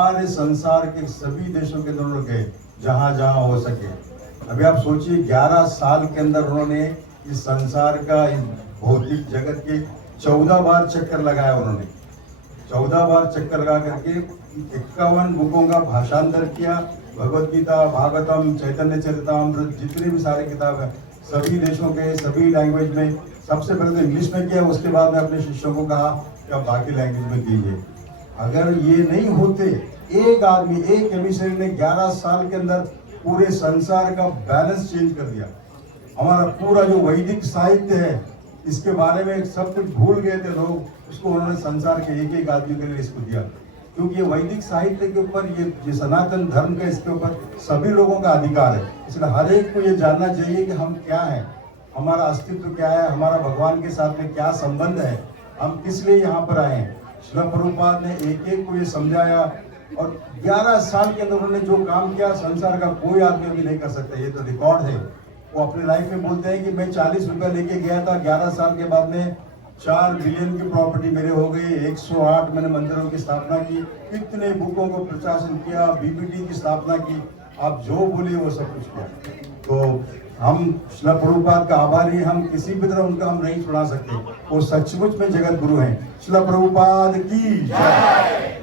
सारे संसार के सभी देशों के अंदर उन्होंने गए, जहां जहां हो सके। अभी आप सोचिए 11 साल के अंदर उन्होंने इस संसार का, इस भौतिक जगत के 14 बार चक्कर लगाया उन्होंने। 14 बार चक्कर लगा करके 51 बुकों का भाषांतर किया। भगवत गीता, भागवतम, चैतन्य चरितामृत, जितने भी सारे किताब है सभी देशों के सभी लैंग्वेज में, सबसे पहले तो इंग्लिश में किया, उसके बाद में अपने शिष्यों को कहा कि आप बाकी लैंग्वेज में कीजिए। अगर ये नहीं होते, एक आदमी, एक एमिसरी ने 11 साल के अंदर पूरे संसार का बैलेंस चेंज कर दिया। हमारा पूरा जो वैदिक साहित्य है, इसके बारे में सब कुछ भूल गए थे लोग, उसको उन्होंने संसार के एक एक आदमी के लिए इसको दिया। क्योंकि ये वैदिक साहित्य के ऊपर, ये सनातन धर्म का, इसके ऊपर सभी लोगों का अधिकार है। इसलिए हर एक को ये जानना चाहिए कि हम क्या हैं, हमारा अस्तित्व क्या है, हमारा भगवान के साथ में क्या संबंध है, हम किस लिए यहाँ पर आए हैं। श्रील प्रभुपाद ने एक एक को ये समझाया, और 11 साल के अंदर उन्होंने जो काम किया, संसार का कोई आदमी भी नहीं कर सकता। ये तो रिकॉर्ड है। वो अपने लाइफ में बोलते हैं कि मैं 40 रुपया लेके गया था, 11 साल के बाद में 4 बिलियन की प्रॉपर्टी मेरे हो गई, 108 मैंने मंदिरों की स्थापना की, इतने बुकों को प्रकाशन किया, बीबीटी की स्थापना की। आप जो बोलिए वो सब कुछ किया। तो हम श्रील प्रभुपाद का आभारी, हम किसी भी तरह उनका हम नहीं छुड़ा सकते। वो सचमुच में जगत गुरु हैं। श्रील प्रभुपाद की जय।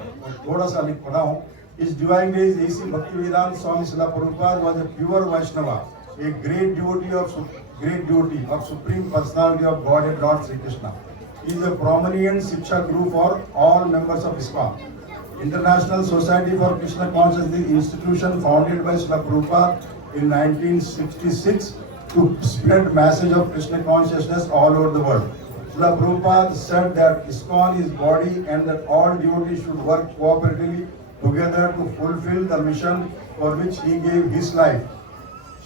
थोड़ा सा लिख पढ़ा हूँ। इस divine days AC Bhaktivedanta Swami Srila Prabhupada was a pure Vaishnava, a great devotee of Supreme Personality of Godhead Lord Sri Krishna. He is a prominent Shiksha Guru for all members of ISKCON. International Society for Krishna Consciousness institution founded by Srila Prabhupada in 1966 to spread message of Krishna consciousness all over the world. Srila Prabhupada said that ISKCON is body and that all devotees should work cooperatively together to fulfill the mission for which he gave his life.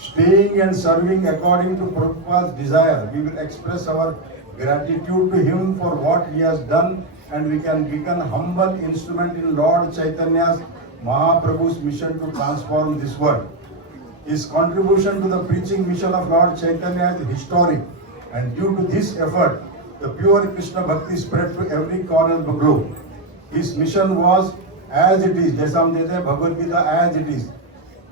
Staying and serving according to Prabhupada's desire, we will express our gratitude to him for what he has done, and we can become humble instrument in Lord Chaitanya's Mahaprabhu's mission to transform this world. His contribution to the preaching mission of Lord Chaitanya is historic, and due to this effort, the pure Krishna Bhakti spread to every corner of the globe. His mission was as it is, जैसा हम देते हैं Bhagavad Gita as it is,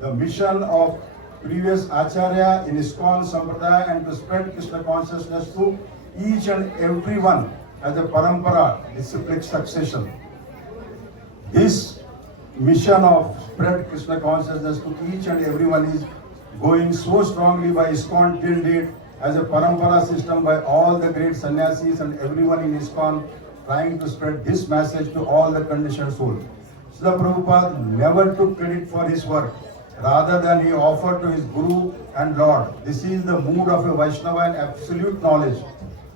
the mission of previous Acharya in ISKCON Sampradaya, and to spread Krishna consciousness to each and every one as a parampara, disciplic succession. This mission of spread Krishna consciousness to each and everyone is going so strongly by ISKCON till date as a parampara system by all the great sannyasis and everyone in ISKCON trying to spread this message to all the conditioned souls. Srila Prabhupada never took credit for his work. Rather than he offered to his Guru and Lord. This is the mood of a Vaishnava and absolute knowledge.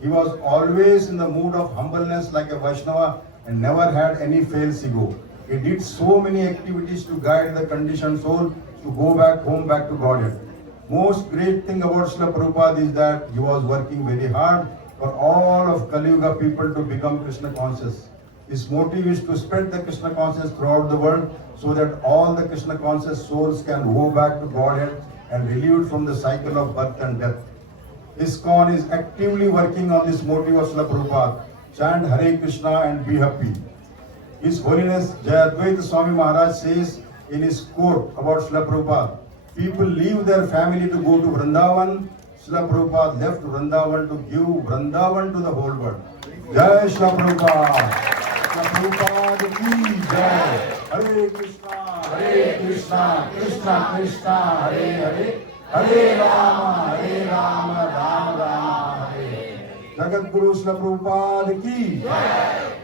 He was always in the mood of humbleness like a Vaishnava and never had any false ego. He did so many activities to guide the conditioned soul to go back home, back to Godhead. Most great thing about Srila Prabhupada is that he was working very hard for all of Kali Yuga people to become Krishna conscious. His motive is to spread the Krishna consciousness throughout the world so that all the Krishna conscious souls can go back to Godhead and relieved from the cycle of birth and death. ISKCON is actively working on this motive of Srila Prabhupada. Chant Hare Krishna and be happy. His Holiness Jayadvaita Swami Maharaj says in his quote about Srila Prabhupada, people leave their family to go to Vrindavan. Srila Prabhupada left Vrindavan to give Vrindavan to the whole world. Jai Srila Prabhupada. Prabhupada ki jai. Hare Krishna, Krishna Krishna, Hare Hare, Hare Rama, Rama Rama, Hare. Jagat Guru Srila Prabhupada ki jai.